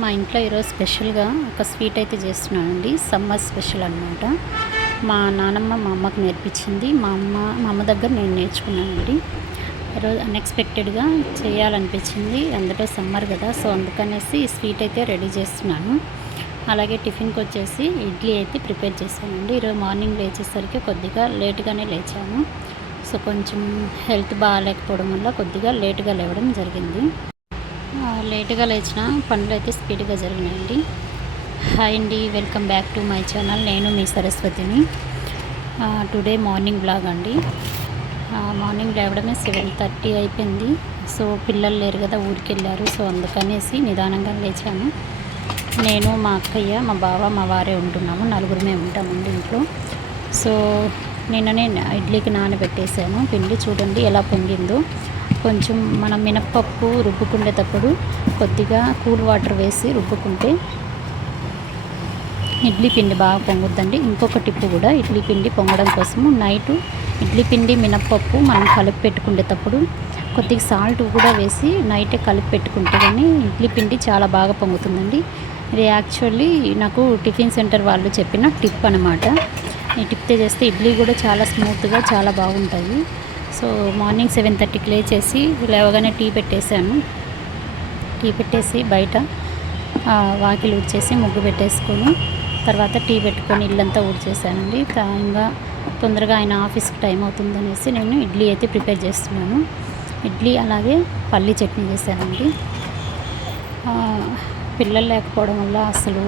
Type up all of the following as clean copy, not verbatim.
మా ఇంట్లో ఈరోజు స్పెషల్గా ఒక స్వీట్ అయితే చేస్తున్నానండి. సమ్మర్ స్పెషల్ అనమాట. మా నానమ్మ మా అమ్మకు నేర్పించింది. మా అమ్మ దగ్గర నేను నేర్చుకున్నానండి. ఈరోజు అన్ఎక్స్పెక్టెడ్గా చేయాలనిపించింది. అందులో సమ్మర్ కదా, సో అందుకనేసి ఈ స్వీట్ అయితే రెడీ చేస్తున్నాను. అలాగే టిఫిన్కి వచ్చేసి ఇడ్లీ అయితే ప్రిపేర్ చేశానండి. ఈరోజు మార్నింగ్ లేచేసరికి కొద్దిగా లేట్గానే లేచాను. సో కొంచెం హెల్త్ బాగాలేకపోవడం వల్ల కొద్దిగా లేట్గా లేవడం జరిగింది. లేటుగా లేచిన పనులు అయితే స్పీడ్గా జరిగినాయండి. హాయ్ అండి, welcome back to my channel. నేను మీ సరస్వతిని. టుడే మార్నింగ్ బ్లాగ్ అండి. మార్నింగ్ లేవడమే 7:30 అయిపోయింది. సో పిల్లలు లేరు కదా, ఊరికి వెళ్ళారు. సో అందుకనేసి నిదానంగా లేచాను. నేను, మా అక్కయ్య, మా బావ, మా వారే ఉంటున్నాము. నలుగురమే ఉంటామండి ఇంట్లో. సో నిన్ననే ఇడ్లీకి నానబెట్టేసాను. పిండి చూడండి ఎలా పొంగిందో. కొంచెం మనం మినప్పప్పు రుబ్బుకునేటప్పుడు కొద్దిగా కూల్ వాటర్ వేసి రుబ్బుకుంటే ఇడ్లీ పిండి బాగా పొంగుద్దండి. ఇంకొక టిప్పు కూడా, ఇడ్లీ పిండి పొంగడం కోసము నైటు ఇడ్లీ పిండి మినప్పప్పు మనం కలిపి పెట్టుకునేటప్పుడు కొద్దిగా సాల్ట్ కూడా వేసి నైటే కలిపి పెట్టుకుంటే కానీ ఇడ్లీ పిండి చాలా బాగా పొంగుతుందండి. ఇది యాక్చువల్లీ నాకు టిఫిన్ సెంటర్ వాళ్ళు చెప్పిన టిప్ అనమాట. ఈ టిప్తో చేస్తే ఇడ్లీ కూడా చాలా స్మూత్గా చాలా బాగుంటాయి. సో మార్నింగ్ 7:30కి లేచేసి లేవగానే టీ పెట్టేశాను. టీ పెట్టేసి బయట వాకిలి ఊడ్చేసి ముగ్గు పెట్టేసుకొని తర్వాత టీ పెట్టుకొని ఇల్లంతా ఊడ్చేసానండి. ఇంకా తొందరగా ఆయన ఆఫీస్కి టైం అవుతుందనేసి నేను ఇడ్లీ అయితే ప్రిపేర్ చేస్తున్నాను. ఇడ్లీ అలాగే పల్లీ చట్నీ చేశానండి. పిల్లలు లేకపోవడం వల్ల అసలు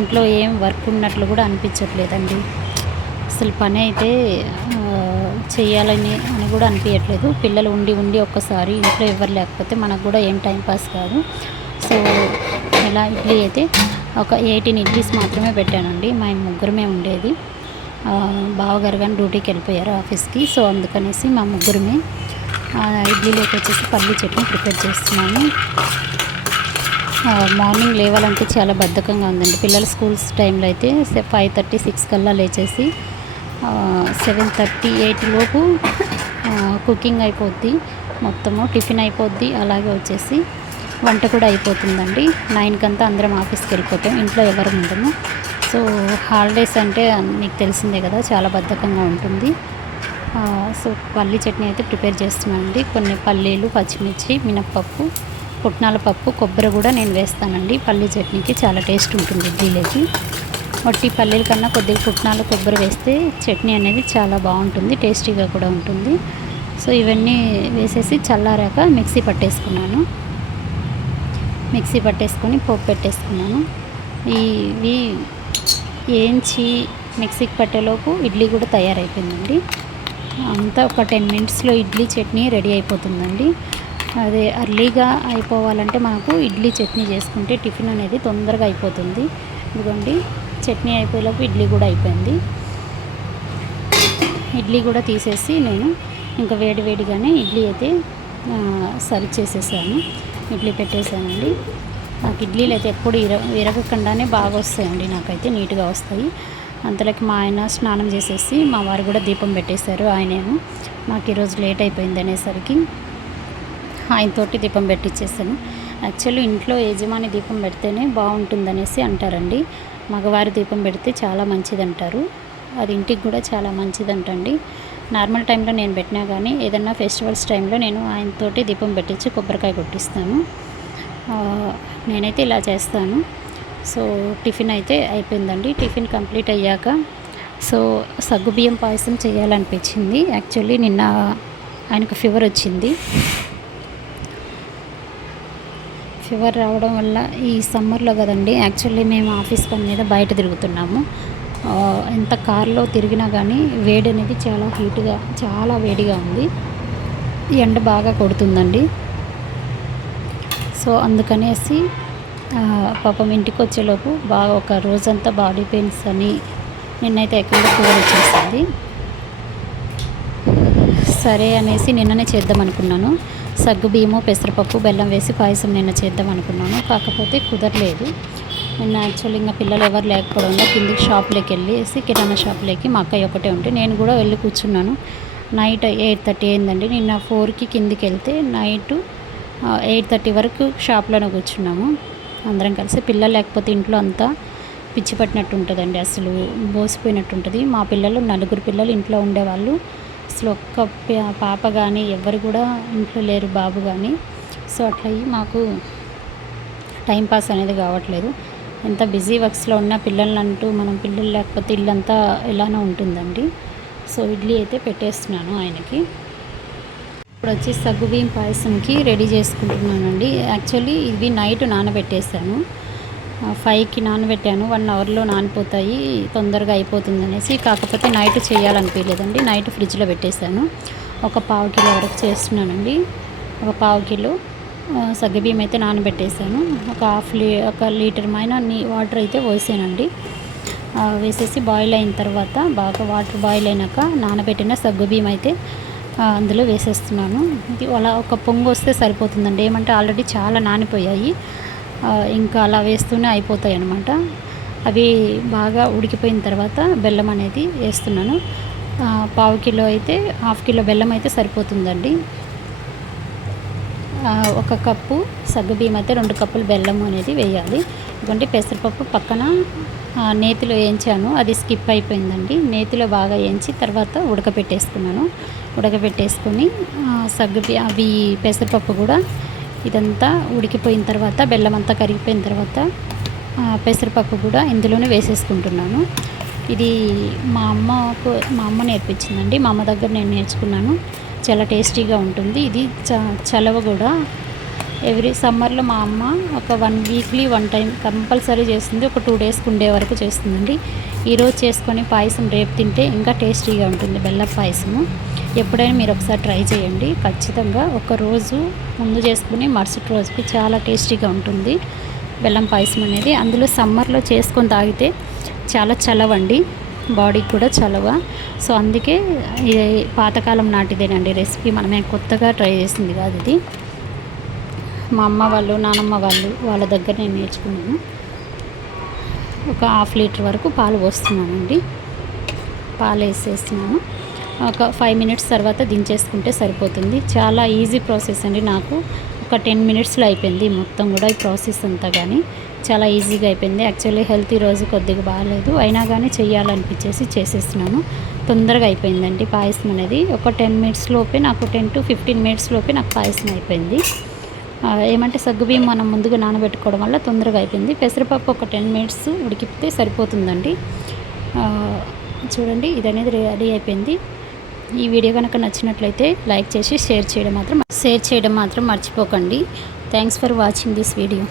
ఇంట్లో ఏం వర్క్ ఉన్నట్లు కూడా అనిపించట్లేదండి. అసలు పని అయితే చేయాలని కూడా అనిపించట్లేదు. పిల్లలు ఉండి ఒక్కసారి ఇంట్లో ఎవరు లేకపోతే మనకు కూడా ఏం టైం పాస్ కాదు. సో ఇలా ఇడ్లీ అయితే ఒక 18 ఇడ్లీస్ మాత్రమే పెట్టానండి. మా ముగ్గురమే ఉండేది. బావగారు కానీ డ్యూటీకి వెళ్ళిపోయారు ఆఫీస్కి. సో అందుకనేసి మా ముగ్గురమే. ఇడ్లీలోకి వచ్చేసి పల్లీ చట్నీ ప్రిపేర్ చేస్తున్నాను. మార్నింగ్ లేవాలంటే చాలా బద్ధకంగా ఉందండి. పిల్లల స్కూల్స్ టైంలో అయితే 5:30, 6 కల్లా లేచేసి 7:30, 8 లోపు కుకింగ్ అయిపోద్ది, మొత్తము టిఫిన్ అయిపోద్ది. అలాగే వచ్చేసి వంట కూడా అయిపోతుందండి. 9 అందరం ఆఫీస్కి వెళ్ళిపోతాం, ఇంట్లో ఎవరు ఉండము. సో హాలిడేస్ అంటే మీకు తెలిసిందే కదా, చాలా బద్ధకంగా ఉంటుంది. సో పల్లీ చట్నీ అయితే ప్రిపేర్ చేస్తున్నానండి. కొన్ని పల్లీలు, పచ్చిమిర్చి, మినప్పప్పు, పుట్నాల పప్పు, కొబ్బరి కూడా నేను వేస్తానండి. పల్లీ చట్నీకి చాలా టేస్ట్ ఉంటుంది ఇడ్లీలోకి. వట్టి పల్లీల కన్నా కొద్దిగా పుట్నాలు, కొబ్బరి వేస్తే చట్నీ అనేది చాలా బాగుంటుంది, టేస్టీగా కూడా ఉంటుంది. సో ఇవన్నీ వేసేసి చల్లారాక మిక్సీ పట్టేసుకొని పోపు పెట్టేసుకున్నాను. ఇవి ఏంచి మిక్సీకి పట్టేలోపు ఇడ్లీ కూడా తయారైపోయిందండి. అంతా ఒక 10 మినిట్స్లో ఇడ్లీ చట్నీ రెడీ అయిపోతుందండి. అదే అర్లీగా అయిపోవాలంటే మనకు ఇడ్లీ చట్నీ చేసుకుంటే టిఫిన్ అనేది తొందరగా అయిపోతుంది. ఇదిగోండి, చట్నీ అయిపోయేలోపు ఇడ్లీ కూడా అయిపోయింది. ఇడ్లీ కూడా తీసేసి నేను ఇంకా వేడిగానే ఇడ్లీ అయితే సర్వ్ చేసేసాను. ఇడ్లీ పెట్టేశానండి. నాకు ఇడ్లీలు అయితే ఎప్పుడు విరగకుండానే బాగా వస్తాయండి. నాకైతే నీట్గా వస్తాయి. అంతలోకి మా ఆయన స్నానం చేసేసి మా వారు కూడా దీపం పెట్టేశారు. ఆయనేమో నాకు ఈరోజు లేట్ అయిపోయింది అనేసరికి ఆయనతోటి దీపం పెట్టించేసాను. యాక్చువల్లీ ఇంట్లో యజమాని దీపం పెడితేనే బాగుంటుందనేసి అంటారండి. మగవారి దీపం పెడితే చాలా మంచిదంటారు. అది ఇంటికి కూడా చాలా మంచిదంటండి. నార్మల్ టైంలో నేను పెట్టినా కానీ ఏదన్నా ఫెస్టివల్స్ టైంలో నేను ఆయనతోటి దీపం పెట్టించి కొబ్బరికాయ కొట్టిస్తాను. నేనైతే ఇలా చేస్తాను. సో టిఫిన్ అయితే అయిపోయిందండి. టిఫిన్ కంప్లీట్ అయ్యాక సో సగ్గుబియ్యం పాయసం చేయాలనిపించింది. యాక్చువల్లీ నిన్న ఆయనకు ఫీవర్ వచ్చింది. ఫీవర్ రావడం వల్ల ఈ సమ్మర్లో కదండి, యాక్చువల్లీ మేము ఆఫీస్ పని మీద బయట తిరుగుతున్నాము. ఎంత కార్లో తిరిగినా కానీ వేడి అనేది చాలా వేడిగా ఉంది. ఎండ బాగా కొడుతుందండి. సో అందుకనేసి పాపం ఇంటికి వచ్చేలోపు బాగా ఒక రోజంతా బాడీ పెయిన్స్ అని నిన్నైతే ఎక్కడో ఫీవర్ వచ్చేసింది. సరే అనేసి నిన్ననే చేద్దాం అనుకున్నాను. సగ్గుబియ్యము, పెసరపప్పు, బెల్లం వేసి పాయసం నిన్న చేద్దాం అనుకున్నాను. కాకపోతే కుదరలేదు. నిన్న యాక్చువల్లీ ఇంకా పిల్లలు ఎవరు లేకపోవడంలో కిందికి షాప్లోకి వెళ్ళేసి కిరాణా షాప్లోకి మా అక్కయ్య ఒకటే ఉంటే నేను కూడా వెళ్ళి కూర్చున్నాను. నైట్ 8:30 అయిందండి. నిన్న 4కి కిందికి వెళ్తే నైట్ 8:30 వరకు షాప్లోనే కూర్చున్నాము. అందరం కలిసి. పిల్లలు లేకపోతే ఇంట్లో అంతా పిచ్చి పట్టినట్టు ఉంటుందండి, అసలు బోసిపోయినట్టు ఉంటుంది. మా పిల్లలు 4 పిల్లలు ఇంట్లో ఉండేవాళ్ళు. అసలు ఒక్క పాప కానీ ఎవరు కూడా ఇంట్లో లేరు, బాబు కానీ. సో అట్లా మాకు టైంపాస్ అనేది కావట్లేదు. ఎంత బిజీ వర్క్స్లో ఉన్న పిల్లలంటూ మనం పిల్లలు లేకపోతే ఇల్లంతా ఇలానే ఉంటుందండి. సో ఇడ్లీ అయితే పెట్టేస్తున్నాను ఆయనకి. ఇప్పుడు వచ్చి సగ్గుబియ్యం పాయసంకి రెడీ చేసుకుంటున్నానండి. యాక్చువల్లీ ఇవి నైట్ నానబెట్టేసాను, 5కి నానబెట్టాను. 1 అవర్లో నానిపోతాయి, తొందరగా అయిపోతుంది అనేసి. కాకపోతే నైట్ చేయాలనిపించలేదండి, నైట్ ఫ్రిడ్జ్లో పెట్టేశాను. ఒక 1/2 కిలో వరకు చేస్తున్నానండి. ఒక 1/2 కిలో సగ్గుబియ్యం అయితే నానబెట్టేశాను. ఒక లీటర్ మైన వాటర్ అయితే పోసానండి. వేసేసి బాయిల్ అయిన తర్వాత బాగా వాటర్ బాయిల్ అయినాక నానబెట్టిన సగ్గుబియ్యం అయితే అందులో వేసేస్తున్నాను. ఇది అలా ఒక పొంగు వస్తే సరిపోతుందండి, ఏమంటే ఆల్రెడీ చాలా నానిపోయాయి. ఇంకా అలా వేస్తూనే అయిపోతాయి అన్నమాట. అవి బాగా ఉడికిపోయిన తర్వాత బెల్లం అనేది వేస్తున్నాను. 1/2 కిలో అయితే 1/2 కిలో బెల్లం అయితే సరిపోతుందండి. 1 కప్పు సగ్గుబియ్యం అయితే 2 కప్పులు బెల్లం అనేది వేయాలి. ఎందుకంటే పెసరపప్పు పక్కన నేతిలో వేయించాను, అది స్కిప్ అయిపోయిందండి. నేతిలో బాగా వేయించి తర్వాత ఉడకబెట్టేసుకొని అవి పెసరపప్పు కూడా ఇదంతా ఉడికిపోయిన తర్వాత బెల్లం అంతా కరిగిపోయిన తర్వాత పెసరపప్పు కూడా ఇందులోనే వేసేసుకుంటున్నాను. ఇది మా అమ్మ నేర్పించిందండి, మా అమ్మ దగ్గర నేను నేర్చుకున్నాను. చాలా టేస్టీగా ఉంటుంది. ఇది చలవ కూడా. ఎవ్రీ సమ్మర్లో మా అమ్మ ఒక 1 వీక్లీ 1 టైం కంపల్సరీ చేస్తుంది. ఒక 2 డేస్కి ఉండే వరకు చేస్తుందండి. ఈరోజు చేసుకొని పాయసం రేపు తింటే ఇంకా టేస్టీగా ఉంటుంది బెల్లం పాయసము. ఎప్పుడైనా మీరు ఒకసారి ట్రై చేయండి ఖచ్చితంగా. ఒక రోజు ముందు చేసుకుని మరుసటి రోజుకి చాలా టేస్టీగా ఉంటుంది బెల్లం పాయసం అనేది. అందులో సమ్మర్లో చేసుకొని తాగితే చాలా చలవండి, బాడీకి కూడా చలవ. సో అందుకే ఇది పాతకాలం నాటిదేనండి రెసిపీ, మనమే కొత్తగా ట్రై చేసింది కాదు ఇది. మా అమ్మ వాళ్ళు నానమ్మ వాళ్ళ దగ్గర నేను నేర్చుకున్నాను. ఒక 1/2 లీటర్ వరకు పాలు పోస్తున్నానండి. పాలు వేసేస్తున్నాను. ఒక 5 మినిట్స్ తర్వాత దించేసుకుంటే సరిపోతుంది. చాలా ఈజీ ప్రాసెస్ అండి, నాకు ఒక 10 మినిట్స్లో అయిపోయింది మొత్తం కూడా ఈ ప్రాసెస్ అంతా. కానీ చాలా ఈజీగా అయిపోయింది. యాక్చువల్లీ హెల్త్ ఈరోజు కొద్దిగా బాగాలేదు, అయినా కానీ చేయాలనిపించేసి చేసేస్తున్నాను. తొందరగా అయిపోయిందండి పాయసం అనేది. ఒక 10 మినిట్స్ లోపే నాకు 10 to 15 మినిట్స్ లోపే నాకు పాయసం అయిపోయింది. ఏమంటే సగ్గుబియ్యం మనం ముందుగా నానబెట్టుకోవడం వల్ల తొందరగా అయిపోయింది. పెసరపప్పు ఒక 10 మినిట్స్ ఉడికితే సరిపోతుందండి. చూడండి ఇది అనేది రెడీ అయిపోయింది. ఈ వీడియో కనుక నచ్చినట్లయితే లైక్ చేసి షేర్ చేయడం మాత్రం మర్చిపోకండి. Thanks for watching this video.